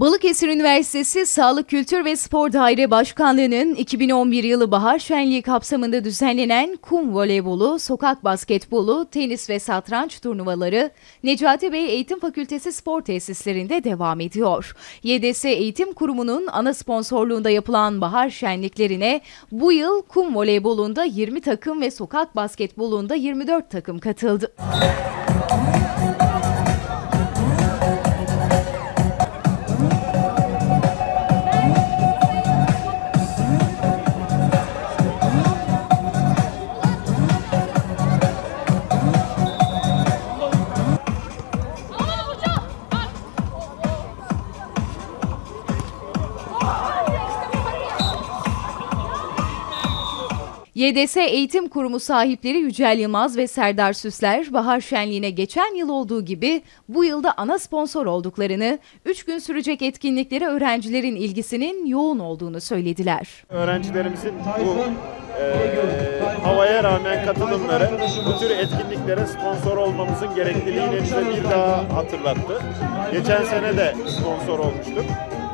Balıkesir Üniversitesi Sağlık Kültür ve Spor Daire Başkanlığı'nın 2011 yılı bahar şenliği kapsamında düzenlenen kum voleybolu, sokak basketbolu, tenis ve satranç turnuvaları Necati Bey Eğitim Fakültesi spor tesislerinde devam ediyor. YDS Eğitim Kurumu'nun ana sponsorluğunda yapılan bahar şenliklerine bu yıl kum voleybolunda 20 takım ve sokak basketbolunda 24 takım katıldı. YDS Eğitim Kurumu sahipleri Yücel Yılmaz ve Serdar Süsler, Bahar Şenliği'ne geçen yıl olduğu gibi bu yılda ana sponsor olduklarını, 3 gün sürecek etkinliklere öğrencilerin ilgisinin yoğun olduğunu söylediler. Öğrencilerimizin bu e, havaya rağmen katılımları bu tür etkinliklere sponsor olmamızın gerekliliğini bize bir daha hatırlattı. Geçen sene de sponsor olmuştuk.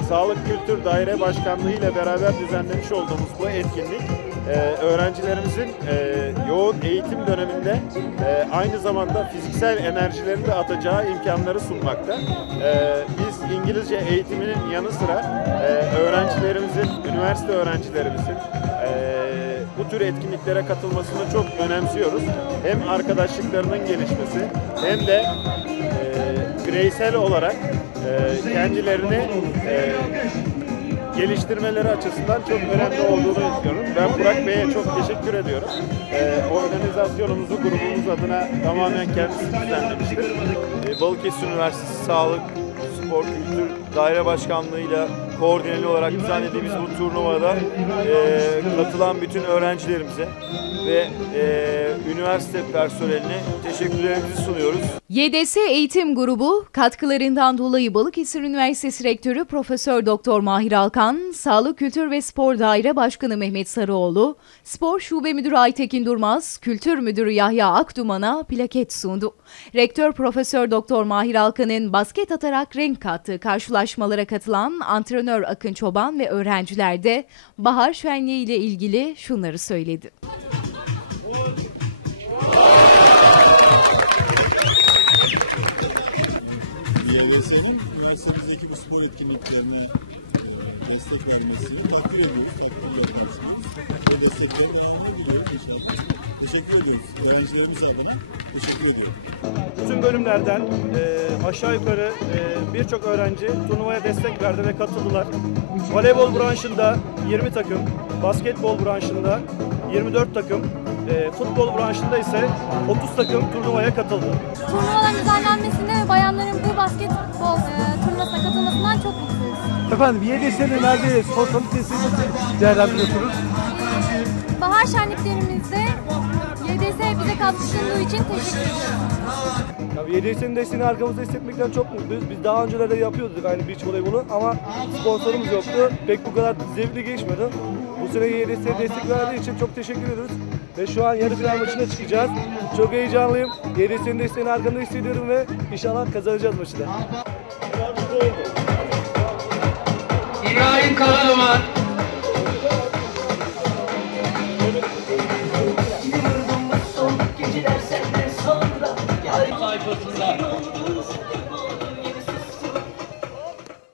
Sağlık Kültür Daire Başkanlığı ile beraber düzenlemiş olduğumuz bu etkinlik e, öğrencilerimizin e, yoğun eğitim döneminde e, aynı zamanda fiziksel enerjilerini de atacağı imkanları sunmakta. E, biz İngilizce eğitiminin yanı sıra e, öğrencilerimizin, üniversite öğrencilerimizin e, bu tür etkinliklere katılmasını çok önemsiyoruz. Hem arkadaşlıklarının gelişmesi hem de e, bireysel olarak e, kendilerini e, geliştirmeleri açısından çok önemli olduğunu düşünüyorum. Ben Burak Bey'e çok teşekkür ediyorum. E, organizasyonumuzu grubumuz adına tamamen kendisi düzenlemiştir. E, Balıkesir Üniversitesi Sağlık, Spor, Kültür Daire Başkanlığı'yla koordineli olarak düzenlediğimiz bu turnuvada e, katılan bütün öğrencilerimize ve e, üniversite personeline teşekkürlerimizi sunuyoruz. YDS Eğitim Grubu katkılarından dolayı Balıkesir Üniversitesi Rektörü Profesör Doktor Mahir Alkan, Sağlık Kültür ve Spor Daire Başkanı Mehmet Sarıoğlu, Spor Şube Müdürü Aytekin Durmaz, Kültür Müdürü Yahya Akduman'a plaket sundu. Rektör Profesör Doktor Mahir Alkan'ın basket atarak renk kattığı karşılaşmalara katılan antrenör Akın Çoban ve öğrenciler de Bahar Şenliği ile ilgili şunları söyledi. Spor etkinliklerine e, destek vermesini takdir ediyoruz, takdir ediyoruz. Ve destekleri devamlı buluyoruz inşallah. Teşekkür ediyoruz. Öğrencilerimiz adına teşekkür ediyorum. Bütün bölümlerden e, aşağı yukarı e, birçok öğrenci turnuvaya destek verdi ve katıldılar. Voleybol branşında 20 takım, basketbol branşında 24 takım, e, futbol branşında ise 30 takım turnuvaya katıldı. turnuvaların düzenlenmesinde ve bayanların bu basketbol e, turnuvasına katılmasından çok mutluyuz. Efendim YDS'nin verdiği spor kalitesini nasıl değerlendiriyorsunuz? Bahar şenliklerimizde Katkı sunduğu için teşekkür ederim. Tabii YDS'nin desteğini arkamızda hissetmekten çok mutluyuz. Biz daha öncelerde yapıyorduk aynı beach voleybolu ama sponsorumuz yoktu. Pek bu kadar zevkli geçmedi. Bu sene YDS'ye destek verdiği için çok teşekkür ediyoruz. Ve şu an yarı final maçına çıkacağız. Çok heyecanlıyım. YDS'nin desteğini arkamda hissediyorum ve inşallah kazanacağız maçı da.